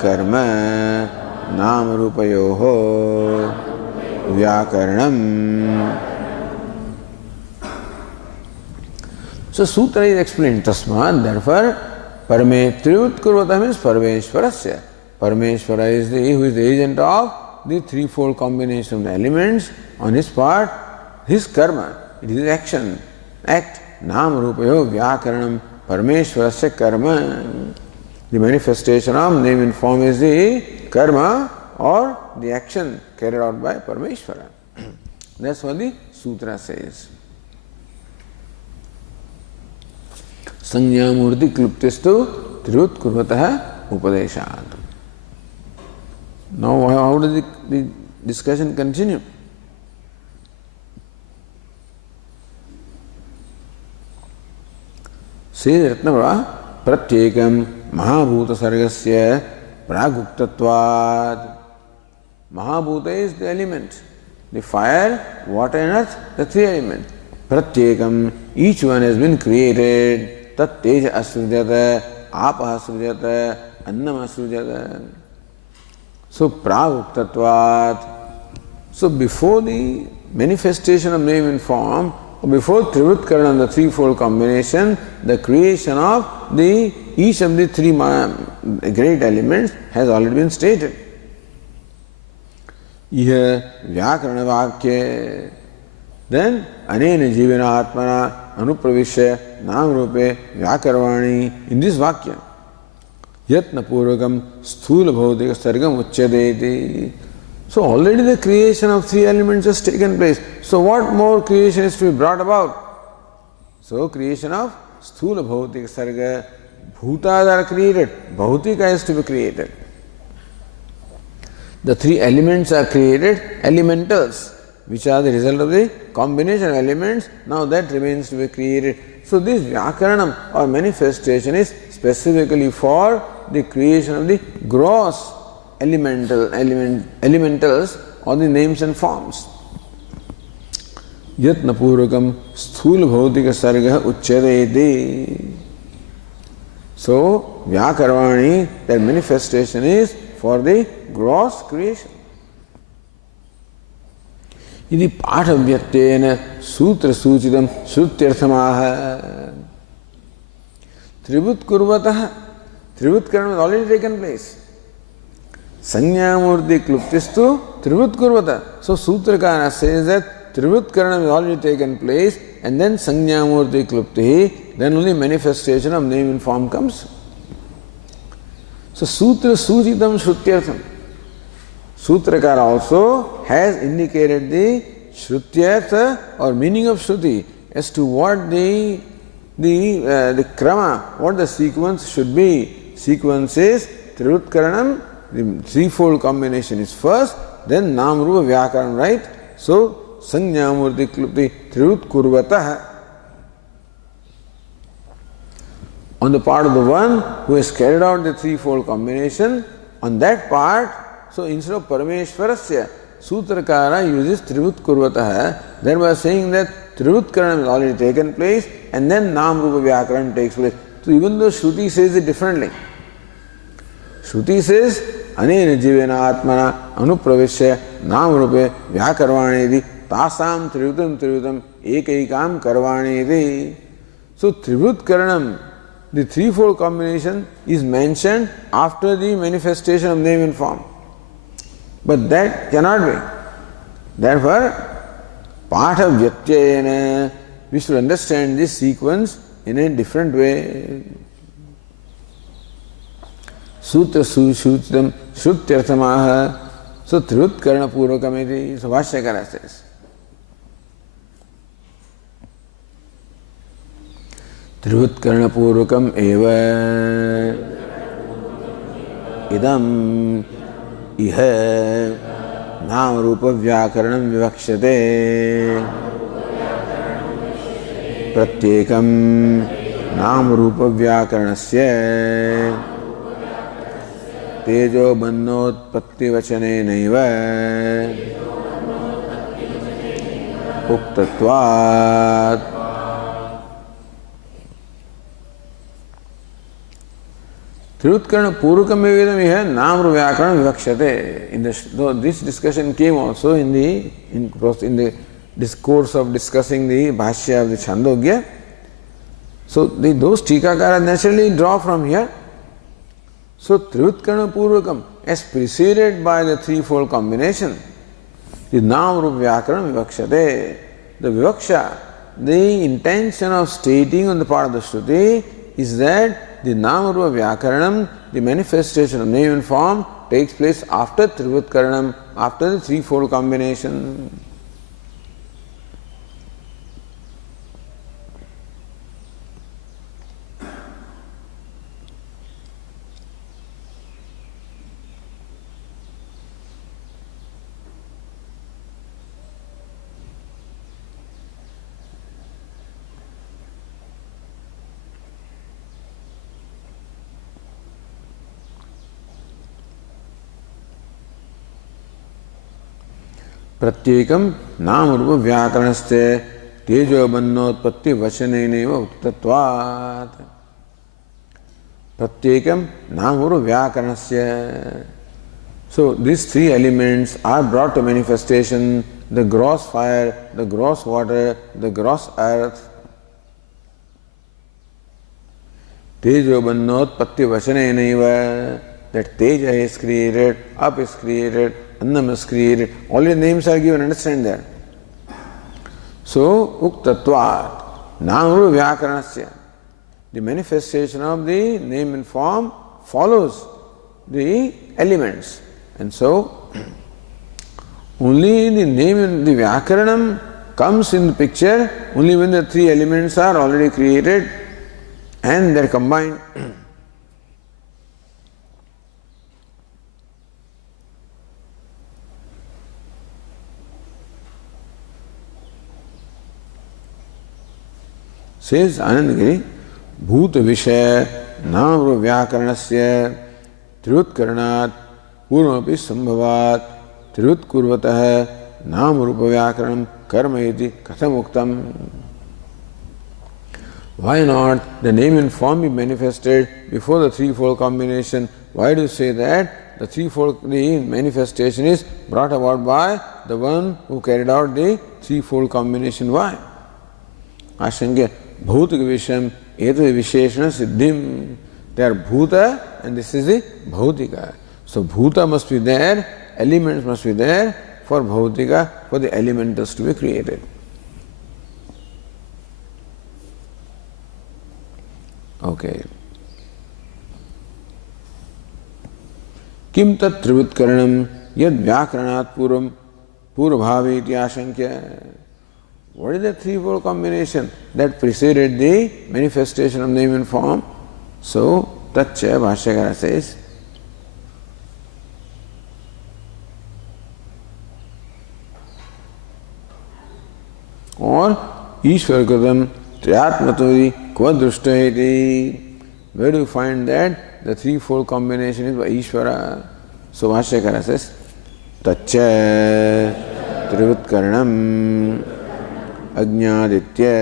karma Nama Rupayoho Vyakaranam. So Sutra is explained. Tasmad, therefore, Trivit Kurvata means Parameshwarasya. Parameshwara is the who is the agent of the threefold combination of the elements on his part, his karma. It is his action. Act. Nama Rupayoho Vyakaranam. Parameshwarasya karma. The manifestation of name and form is the karma or the action carried out by Parameshwara. That's what the sutra says. Sanya murti kluptistu trivut kurvataha upadeshat. Now how does the discussion continue? Says Ratnavara, Pratyekam Mahabhuta Sargasya Praguktvatvat. Mahabhuta is the element. The fire, water and earth, the three elements. Pratyekam, each one has been created. Tat teja asrujata, apaha asrujata, annam asrujata. So praguktatvat. So before the manifestation of name and form, before Trivutkaranam, the threefold combination, the creation of each of the three great elements has already been stated. Iha Vyakarana Vakya. Then Anena Jivana Atmana Anupravishya Namrupe Vyakarvani. In this Vakya, Yatna Purvakam Sthula Bhaudika Sargam Uchyadeti. So already the creation of three elements has taken place. So what more creation is to be brought about? So creation of Sthula Bhautika Sarga, Bhutas are created, Bhautika is to be created. The three elements are created, elementals, which are the result of the combination of elements. Now that remains to be created. So this Vyakaranam or manifestation is specifically for the creation of the gross elementals or the names and forms. Yatna Purvakam Sthula Bhautika Sarga Uchyadeti. So Vyakarvani, that manifestation is for the gross creation. Idi Pathavyatena Sutra Suchitam Shrutyarthamaha. Tribut Kurvataha. Tributkaranam has already taken place. Sanyamurti Kluptistu Tribut Kurvata. So Sutrakara says that Tributkaranam has already taken place, and then Sanyamurti Klupti, then only manifestation of name and form comes. So Sutra Suchitam Shrutyartham. Sutrakara also has indicated the Shrutyartha or meaning of Shruti as to what the krama, what the sequence should be. Sequence is Trivutkaranam, the threefold combination is first, then Namrupa Vyakaranam, right? So Sanyamurti Klupti Trivut Kurvataha. On the part of the one who has carried out the threefold combination, on that part, so instead of Parameshwarasya, Sutrakara uses Trivut Kurvataha, thereby saying that Trivutkaranam has already taken place and then Namrupa Vyakaranam takes place. So even though Shruti says it differently, Shruti says Anena Jivena Atmana Anupravishya Namrupe Vyakarvanedi Tasam Trivutam Ekaikam Karvanedi. So Trivutkaranam, the threefold combination, is mentioned after the manifestation of name and form. But that cannot be. Therefore, Pathavyatena, we should understand this sequence in a different way. Sutra Suchitam Shrutyarthamaha. So Trivutkarana Purvakamiti. So Vashyakara says. Trivutkarana Purvakam eva idam iha Namrupa Vyakaranam Vivakshate Pratyekam Namrupa Vyakaranasya Tejo Bannotpatti Vachane Naiva Uktatvat. Trivutkarana Purvakam Evedam Iha Namrupa Vyakaranam Vivakshate. This discussion came also in the discourse of discussing the Bhashya of the Chandogya. So those Tikakaras naturally draw from here. So Trivutkarana Purvakam, as preceded by the threefold combination, the Namrupa Vyakaranam Vivakshate. The Vivaksha, the intention of stating on the part of the Shruti is that the Namarupa Vyakaranam, the manifestation of name and form, takes place after Trivutkaranam, after the threefold combination. प्रत्येकम नाम रूप व्याकरणस्य तेजोबन्नोत्पत्ति वचनेनैव उक्तत्वात्। प्रत्येकम नाम रूप व्याकरणस्य। So these three elements are brought to manifestation: the gross fire, the gross water, the gross earth. Tejobannotpatti vachanenaeva, that Teja is created, Up is created, Annam is created. All the names are given, understand that. So, Uktatvat, Namru Vyakaranasya. The manifestation of the name and form follows the elements. And so, only the name and the Vyakaranam comes in the picture only when the three elements are already created and they are combined. Says Anandagiri, Bhut Vishaya Namru Vyakaranasya Tirutkaranat Purvapi Sambhavat Tirutkurvatah Namrupa Vyakaranam Karma iti Kathamuktam. Why not the name and form be manifested before the threefold combination? Why do you say that? The threefold manifestation is brought about by the one who carried out the threefold combination. Why? Ashankya Bhautika Visham Eta Visheshana Siddhim. They are Bhuta and this is the Bhautika. So Bhuta must be there, elements must be there for Bhautika, for the elementals to be created. Okay. Kim tat trivutkaranam yad vyakaranat purvabhavi iti ashankya. What is the threefold combination that preceded the manifestation of name and form? So, Tatcha Bhashyakara says, or Ishvaragadam Triyatmaturi Kvadrushta. Where do you find that? The threefold combination is by Ishvara. So Bhashyakara says, Tatcha Trivutkaranam Ajñāditya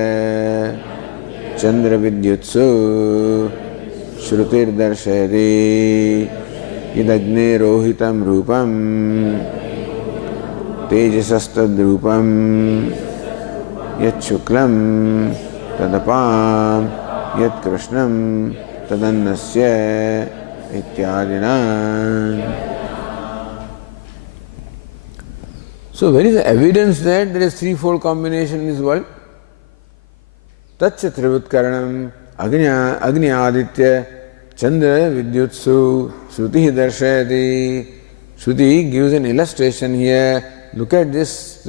Chandra Vidyutsu Shrutir Darshayati Idagne Rohitam Rupam Tejasastad Rupam Yat Shuklam Tadapam Yat Krishnam Tadannasya Ityadina. So where is the evidence that there is threefold combination in this world? Tatcha Trivutkaranam Agni Aditya Chandra Vidyutsu Shruti Darshayati. Shruti gives an illustration here. Look at this,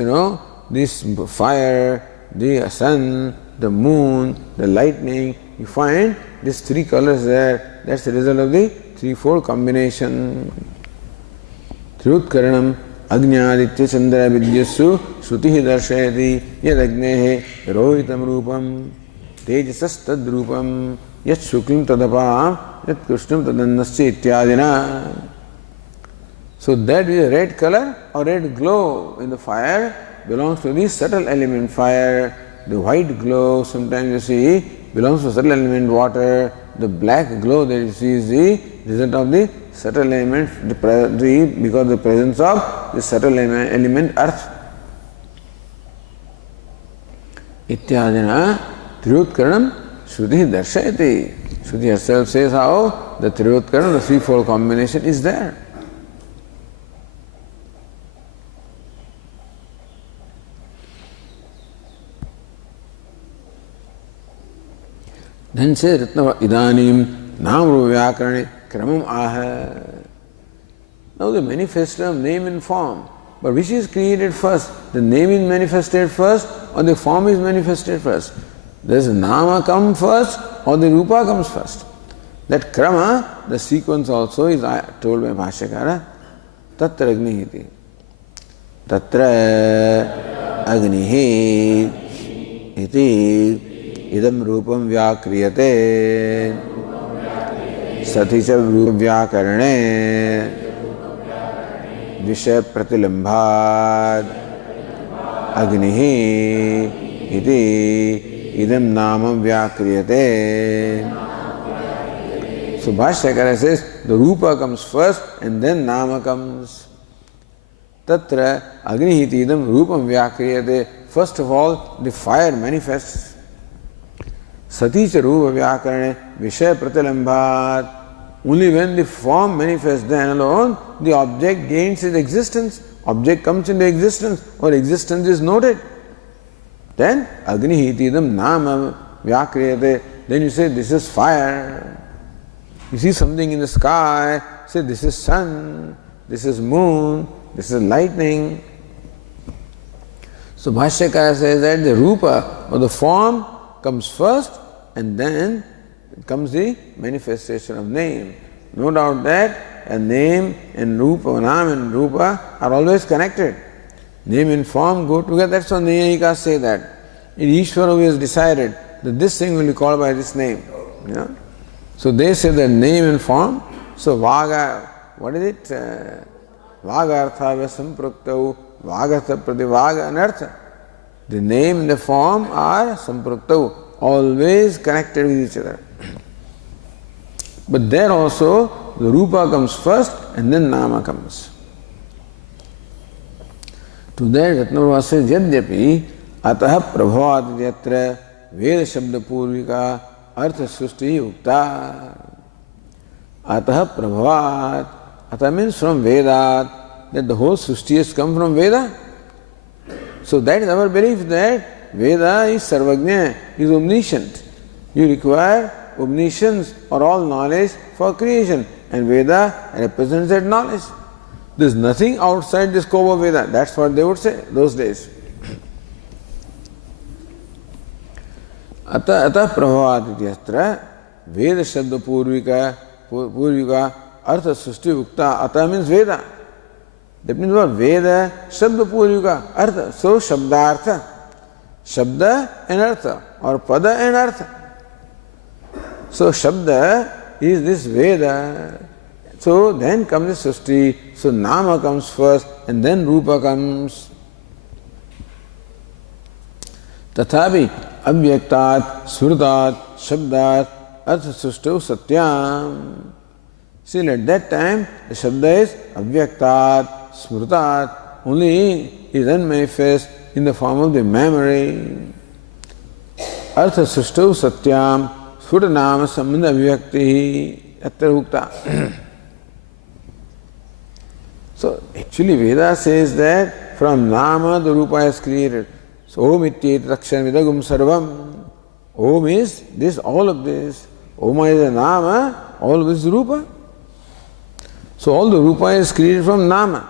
this fire, the sun, the moon, the lightning. You find these three colors there. That's the result of the threefold combination. Trivutkaranam Ajñāditya Chandra Vidyassu Shruti Darshayati Yad Agnehe Rohitam Rupam Tejasastad Rupam Yat Shuklim Tadapam Yat Krishnam Tadannasya Ityadina. So that is a red color or red glow in the fire belongs to the subtle element fire. The white glow sometimes you see belongs to subtle element water. The black glow that you see is the result of the subtle element because of the presence of the subtle element earth. Ityadina Trivutkaranam Shruti Darshayati. Shruti herself says how the Trivutkaranam, the threefold combination is there. Then says Ratna Idanim Namru Vyakarane Kramam Aha. Now the manifestation of name and form. But which is created first? The name is manifested first or the form is manifested first? Does Nama come first or the Rupa comes first? That Krama, the sequence also is told by Bhashyakara. Tatra Agnihiti. Tatra Agnihi iti idam rupam vyakriyate sati cha rupa vyakarane vishaya pratilambhat Agnihi iti idam nama vyakriyate. So Bhashyakara says the Rupa comes first and then Nama comes. Tatra Agnihi iti idam Rupam vyakriyate. First of all, the fire manifests. Saticha Rupa vyakarane Vishaya pratilambhat. Only when the form manifests, then alone the object gains its existence. Object comes into existence or existence is noted. Then Agnihi iti idam nama vyakriyate. Then you say this is fire. You see something in the sky, say this is sun, this is moon, this is lightning. So Bhashyakara says that the Rupa or the form comes first and then comes the manifestation of name. No doubt that a name and Rupa, Nam and Rupa are always connected. Name and form go together. That's why Nyayikas say that. In Ishvara we has decided that this thing will be called by this name. You know? So they say that name and form. So Vaga, what is it? Vagartha Sampraktau, Vagartha Prativaga Anartha. The name and the form are Sampraktau, always connected with each other. But there also the Rupa comes first and then Nama comes. To that Ratnaprabha says, Yadyapi Ataha Prabhavat Yatra Veda Shabda Purvika Artha Srushti Ukta. Ataha Prabhavat. Atha means from Vedat, that the whole Srushti has come from Veda. So that is our belief that Veda is Sarvagnya, is omniscient. You require omniscience or all knowledge for creation, and Veda represents that knowledge. There is nothing outside the scope of Veda. That's what they would say those days. Atah prabhavat ityastra Veda shabda purvika artha srushti ukta. Atah means Veda. That means what? Veda shabda purvika artha. So shabdartha. Shabda and artha, or pada and artha. So Shabda is this Veda. So then comes the Srushti. So Nama comes first and then Rupa comes. Tathapi avyaktat smrutat shabdat artha srushtu satyam. See, at that time the Shabda is avyaktat smrutat, only is unmanifest in the form of the memory. Artha srushtu satyam Sfutanama Sambandha Vyakti Atra Ukta. So actually Veda says that from Nama the Rupa is created. So Om Ityet Rakshan Vidagum Sarvam. Om is this, all of this. Om is a Nama, all of this is Rupa. So all the Rupa is created from Nama.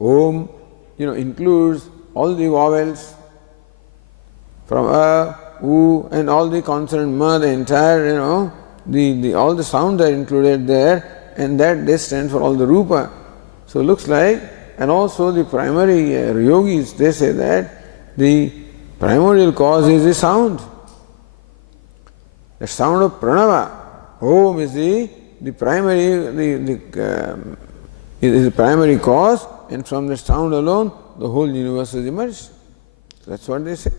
Om, includes all the vowels from A, U, and all the consonant Ma, the entire, all the sounds are included there, and that they stand for all the Rupa. So it looks like, and also the primary yogis, they say that the primordial cause is the sound. The sound of Pranava. Om is the primary, is the primary cause, and from the sound alone, the whole universe is emerged. That's what they say.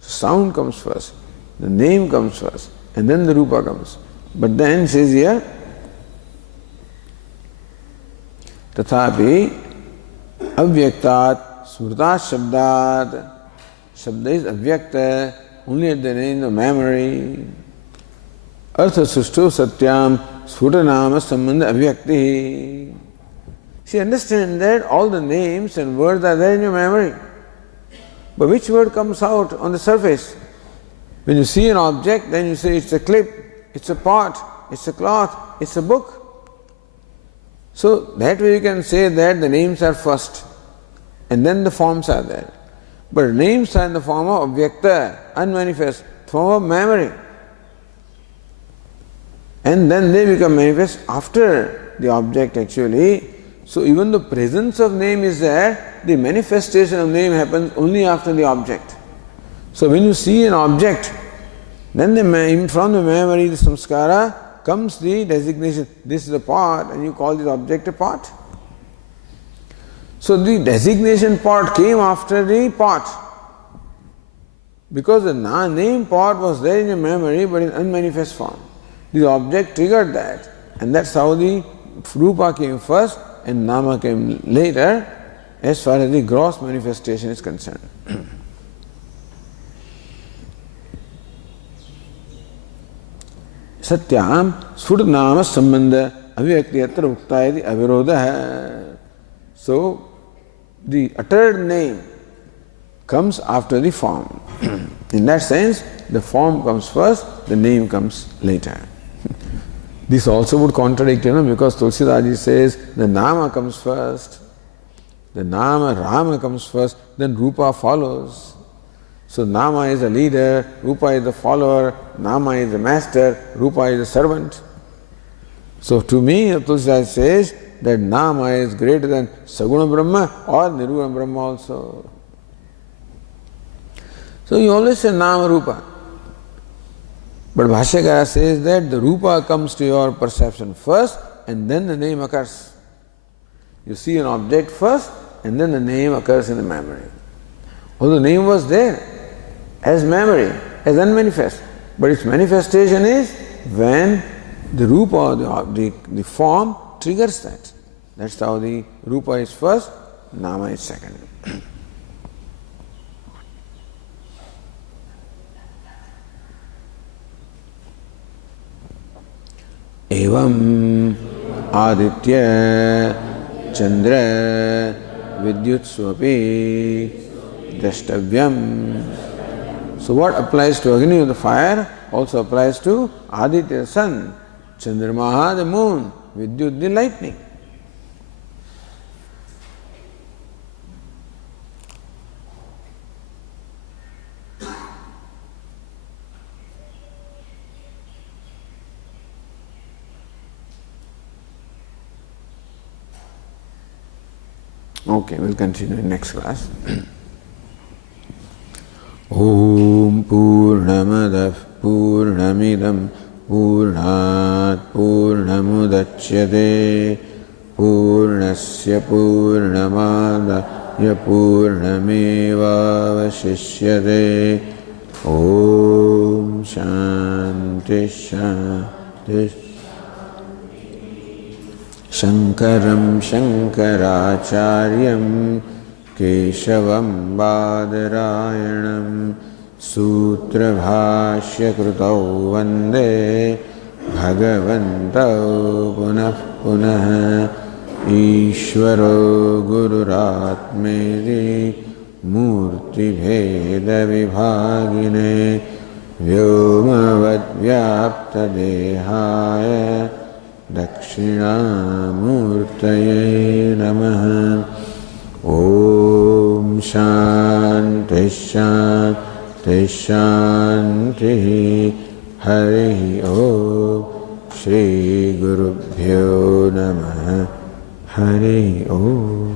Sound comes first, the name comes first, and then the Rupa comes. But then says here, Tathapi avyaktat smrutat shabdat. Shabda is avyakta, only at the name of memory. Artha srushtu satyam sfutanama sambandha avyakti. See, understand that all the names and words are there in your memory. But which word comes out on the surface? When you see an object, then you say it's a clip, it's a pot, it's a cloth, it's a book. So that way you can say that the names are first and then the forms are there. But names are in the form of avyakta, unmanifest, form of memory. And then they become manifest after the object actually. So even the presence of name is there, the manifestation of name happens only after the object. So when you see an object, then from the memory, the samskara, comes the designation, this is a pot, and you call this object a pot. So the designation pot came after the pot. Because the name pot was there in your memory but in unmanifest form. The object triggered that, and that's how the Rupa came first and Nama came later as far as the gross manifestation is concerned. Satyam Sfut Nama Sambandha Avyakti Yatra Uktayati Avirodha. So the uttered name comes after the form. In that sense, the form comes first, the name comes later. This also would contradict, because Tulsidaji says the Nama comes first, the Nama Rama comes first, then Rupa follows. So Nama is the leader, Rupa is the follower, Nama is the master, Rupa is the servant. So to me, Tulsidaji says that Nama is greater than Saguna Brahma or Nirguna Brahma also. So you always say Nama Rupa. But Bhashyakara says that the Rupa comes to your perception first and then the name occurs. You see an object first and then the name occurs in the memory. Although the name was there as memory, as unmanifest, but its manifestation is when the Rupa, the form triggers that. That's how the Rupa is first, Nama is second. Evam Aditya Chandra Vidyut Swapi Drashtavyam. So what applies to Agni, the fire, also applies to Aditya, the sun, Chandramaha, the moon, Vidyut, the lightning. Okay, we'll continue in next class. Om Purnamadav Purnamidam Purnat Purnamudachyate Purnasya Purnamadaya Purnameva Vashishyate. Om Shanti Shanti. Shankaram Shankaracharyam Keshavam Badarayanam Sutra Bhashya Krutau Vande Bhagavantau Punah Punah Ishvaro Gururatmedi Murti Bheda Vibhagine Vyomavad Vyapta Dehaya Dakshinamurtaye Namaha. Om Shanti Shanti Shanti. Hari Om. Shri Gurubhyo Namaha. Hari Om.